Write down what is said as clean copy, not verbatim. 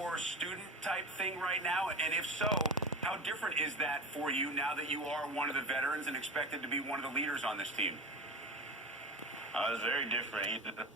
or student type thing right now? And if so, how different is that for you now that you are one of the veterans and expected to be one of the leaders on this team? It's very different.